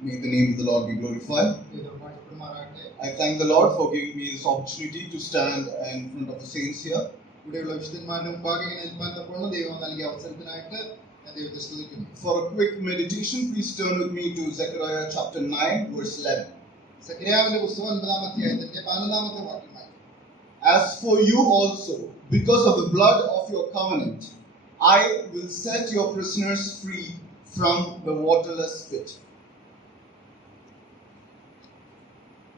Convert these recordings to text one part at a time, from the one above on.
May the name of the Lord be glorified. I thank the Lord for giving me this opportunity to stand in front of the saints here. For a quick meditation, please turn with me to Zechariah chapter 9, verse 11. As for you also, because of the blood of your covenant, I will set your prisoners free from the waterless pit.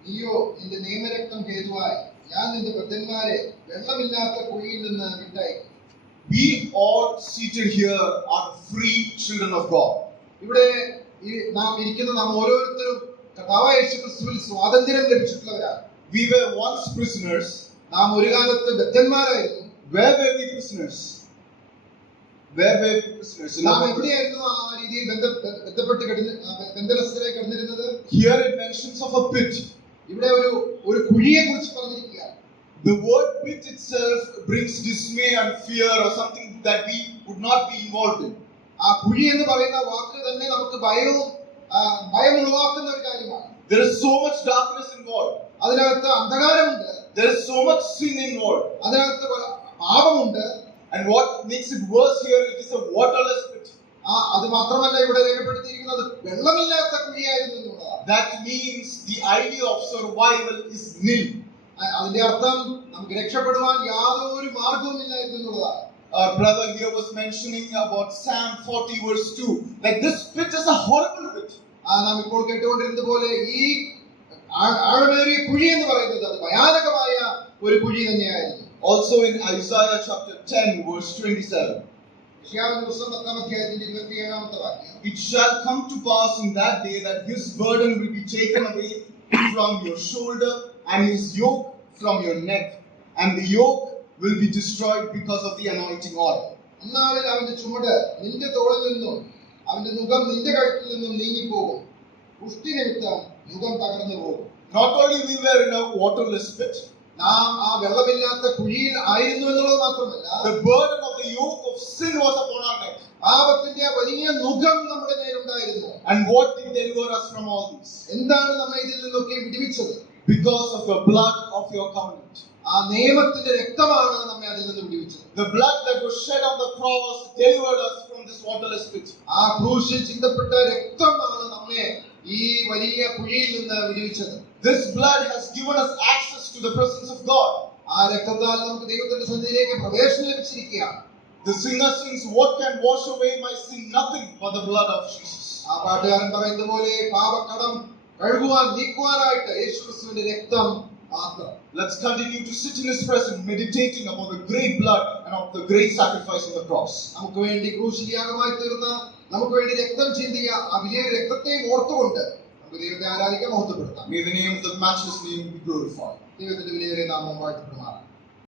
നീയോ നിന്റെ നിയമരക്തം ഹേതുവായി ഞാൻ നിന്റെ ഭൃത്യന്മാരെ വെള്ളമില്ലാത്ത കുഴിയിൽ നിന്ന് വിട്ടയക്കും. We all seated here are free children of God. ഇവിടെ നാം ഇരിക്കുന്ന നാം ഓരോരുത്തരും കർത്താവായ യേശുക്രിസ്തുവിൽ സ്വാതന്ത്ര്യം ലഭിച്ചിട്ടുള്ളവരാണ്. We were once prisoners. നാം ഒരു കാലത്ത് ബദ്ധന്മാരായിരുന്നു. Where were we prisoners? Where were we prisoners? നാം എവിടെയായിരുന്നു ആ രീതിയിൽ ബന്ധപ്പെട്ട് ബന്ധനസ്ഥരായി കിടന്നിരുന്നത്? Here it mentions of a pit. ഇവിടെ ഒരു കുഴിയെ കുറിച്ച് പറഞ്ഞിരിക്കുകയാണ്. The word pit itself brings dismay and fear or something that we would not be involved in. ആ കുഴി എന്ന് പറയുന്ന വാക്ക് തന്നെ നമുക്ക് ഭയം ഉളവാക്കുന്ന ഒരു കാര്യമാണ്. There is so much darkness involved. അതിനകത്ത് അന്ധകാരമുണ്ട്. There is so much sin involved. അതിനകത്ത് പാപമുണ്ട്. And what makes it worse here, it is a waterless pit. അത് മാത്രമല്ല ഇവിടെ രേഖപ്പെടുത്തിയിരിക്കുന്നത് വെള്ളമില്ലാത്ത കുഴിയായിരുന്നു എന്നുള്ളതാണ്. That means the idea of survival is nil. അതിന്റെ അർത്ഥം നമുക്ക് രക്ഷപ്പെടുവാൻ യാതൊരു മാർഗവുമില്ലായിരുന്നു എന്നുള്ളതാണ്. Our brother here was mentioning about Psalm 40 verse 2 that this pit is a horrible pit. നാം ഇപ്പോൾ കേട്ടുകൊണ്ടിരുന്നത് പോലെ ഈ ആഴമേറിയ കുഴി എന്ന് പറയുന്നത് അത് ഭയാനകമായ ഒരു കുഴി തന്നെയായിരുന്നു. Also in Isaiah chapter 10 verse 27. It shall come to pass in that day that his burden will be taken away from your shoulder and his yoke from your neck, and the yoke will be destroyed because of the anointing oil. അന്നാളിൽ അവന്റെ ചുമട് നിന്റെ തോളിൽ നിന്നും അവന്റെ നുകം നിന്റെ കഴുത്തിൽ നിന്നും നീങ്ങിപ്പോകും. പുഷ്ടി നിമിത്തം നുകം തകർന്നു പോകും. Not only we were in a waterless pit, നാം ആ വെള്ളമില്ലാത്ത കുഴിയിൽ ആയിരുന്നു എന്നുള്ളത് മാത്രമല്ല, the burden of the yoke of sin was upon our neck. പാപത്തിന്റെ വലിയ നുകം നമ്മുടെ മേലുണ്ടായിരുന്നു. And what did deliver us from all this? എന്താണ് നമ്മെ ഇതിൽ നിന്നൊക്കെ വിടുവിച്ചത്? Because of the blood of your covenant. ആ നിയമത്തിന്റെ രക്തമാണ് നമ്മെ അതിൽ നിന്ന് വിടുവിച്ചത്. The blood that was shed on the cross delivered us from this waterless pit. ആ ക്രൂശിൽ ചിന്തപ്പെട്ട രക്തമാണ് നമ്മെ ഈ വലിയ കുഴിയിൽ നിന്ന് വിടുവിച്ചത്. This blood has given us access to the presence of God. ആ രക്തത്താൽ നമുക്ക് ദൈവത്തിന്റെ സന്നിധിയിലേക്ക് പ്രവേശനം ലഭിച്ചിരിക്കുകയാണ്. The singer sings, what can wash away my sin? Nothing but the blood of Jesus. ആ പാട്ടുകാരൻ പറയുന്നത് പോലെ പാപക്കടം കഴുകുവാൻ നീക്കുവാനായിട്ട് യേശുക്രിസ്തുവിന്റെ രക്തം മാത്രം. Let's continue to sit in his presence, meditating upon the great blood and of the great sacrifice on the cross. നമുക്ക് വേണ്ടി ക്രൂശിൽ യാഗമായി തീർന്ന, നമുക്ക് വേണ്ടി രക്തം ചിന്തിയ ആ വലിയ രക്തത്തെ ഓർത്തുകൊണ്ട് നമുക്ക് ദൈവത്തെ ആരാധിക്കാൻ മഹത്വപ്പെടുത്താം. May the name of the matchless name be glorified. ദൈവത്തിന്റെ വിലയേറിയ നാമം വാഴ്ത്തപ്പെടുമാറാകട്ടെ.